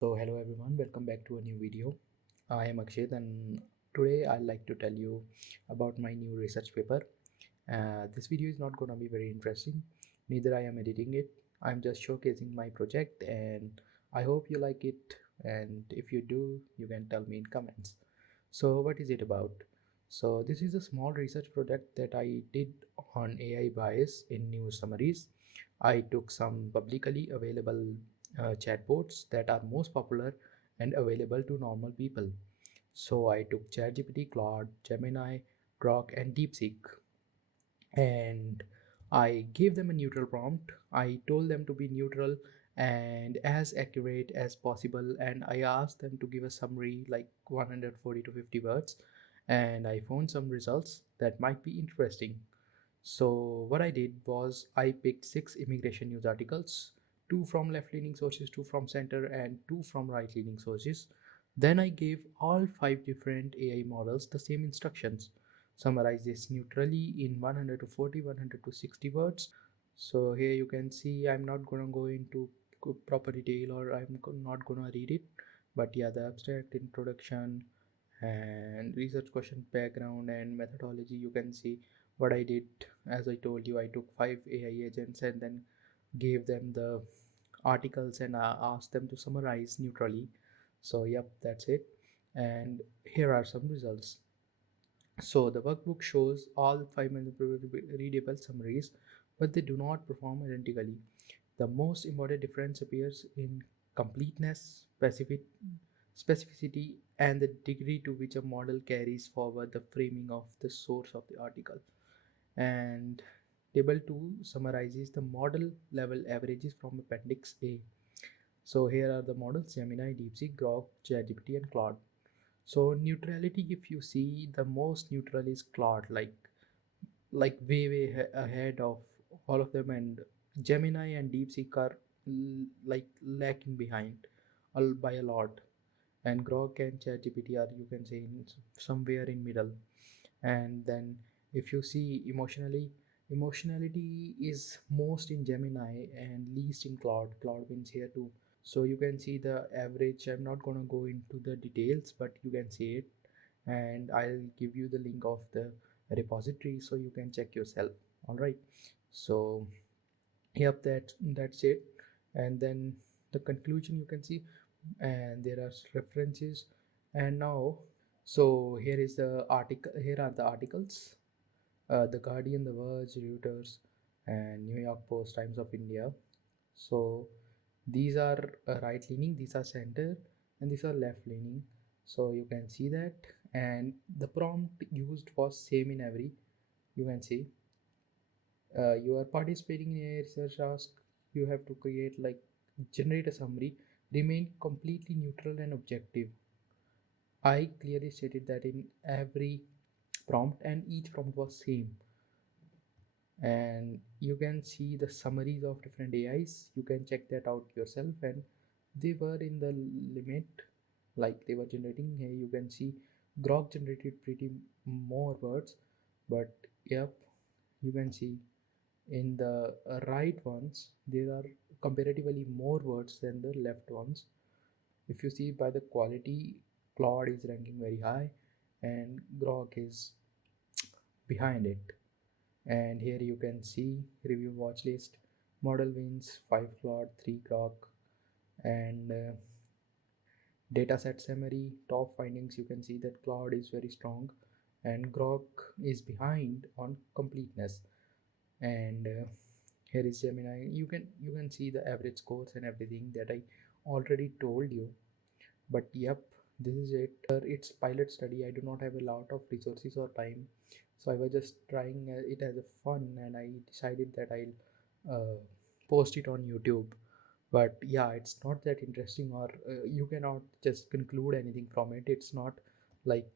So hello everyone, welcome back to a new video. I am Akshay and today I'd like to tell you about my new research paper. This video is not gonna be very interesting, neither I am editing it. I'm just showcasing my project and I hope you like it, and if you do, you can tell me in comments. So what is it about? So this is a small research project that I did on AI bias in news summaries. I took some publicly available chatbots that are most popular and available to normal people. So I took ChatGPT, Claude, Gemini, Grok, and DeepSeek, and I gave them a neutral prompt. I told them to be neutral and as accurate as possible, and I asked them to give a summary like 140 to 50 words, and I found some results that might be interesting. So what I did was I picked 6 immigration news articles, 2 from left-leaning sources, 2 from center, and 2 from right-leaning sources. Then I gave all 5 different AI models the same instructions. Summarize this neutrally in 100 to 40, 100 to 60 words. So here you can see I'm not gonna go into proper detail, or not gonna read it. But yeah, the abstract, introduction, and research question, background, and methodology, you can see what I did. As I told you, I took 5 AI agents and then gave them the articles and asked them to summarize neutrally. So yep, that's it. And here are some results. So the workbook shows all 5 readable summaries, but they do not perform identically. The most important difference appears in completeness, specificity, and the degree to which a model carries forward the framing of the source of the article. And table 2 summarizes the model level averages from appendix A. So here are the models: Gemini, DeepSeek, Grok, ChatGPT, and Claude. So neutrality, if you see, the most neutral is Claude, like way ahead of all of them, and Gemini and DeepSeek are like lacking behind by a lot, and Grok and ChatGPT are, you can say, somewhere in middle. And then if you see emotionality is most in Gemini and least in Claude. Claude wins here too. So you can see the average. I'm not gonna go into the details, but you can see it, and I'll give you the link of the repository so you can check yourself. All right. So yep, that's it. And then the conclusion you can see, and there are references. And now, so here is the article. Here are the articles: the Guardian, the Verge, Reuters, and New York Post, Times of India. So these are right leaning, these are center, and these are left leaning. So you can see that, and the prompt used was same in every. You can see you are participating in a research task. You have to create, like, generate a summary, remain completely neutral and objective. I clearly stated that in every prompt, and each prompt was same. And you can see the summaries of different AIs. You can check that out yourself, and they were in the limit, like they were generating. Here you can see Grok generated pretty more words, but yep, you can see in the right ones there are comparatively more words than the left ones. If you see by the quality, Claude is ranking very high and Grok is behind it. And here you can see review watch list, model wins 5 Claude, 3 Grok, and dataset summary, top findings. You can see that Claude is very strong and Grok is behind on completeness. And here is Gemini. You can see the average scores and everything that I already told you. But yep, this is it. It's pilot study. I do not have a lot of resources or time, so I was just trying it as a fun, and I decided that I'll post it on YouTube. But yeah, it's not that interesting, or you cannot just conclude anything from it. It's not like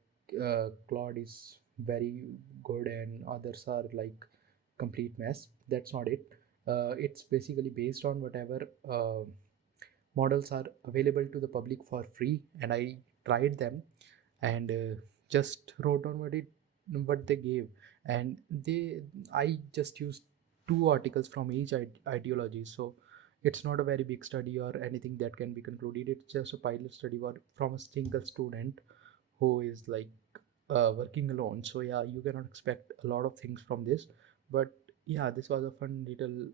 Claude is very good and others are like complete mess. That's not it. It's basically based on whatever models are available to the public for free, and I tried them and just wrote down what they gave. And I just used 2 articles from each ideology. So It's not a very big study or anything that can be concluded. It's just a pilot study from a single student who is like working alone. So yeah, you cannot expect a lot of things from this. But yeah, this was a fun little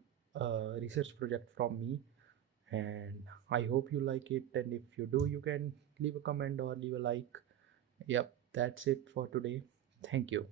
research project from me, and I hope you like it. And if you do, you can leave a comment or leave a like. Yep, that's it for today. Thank you.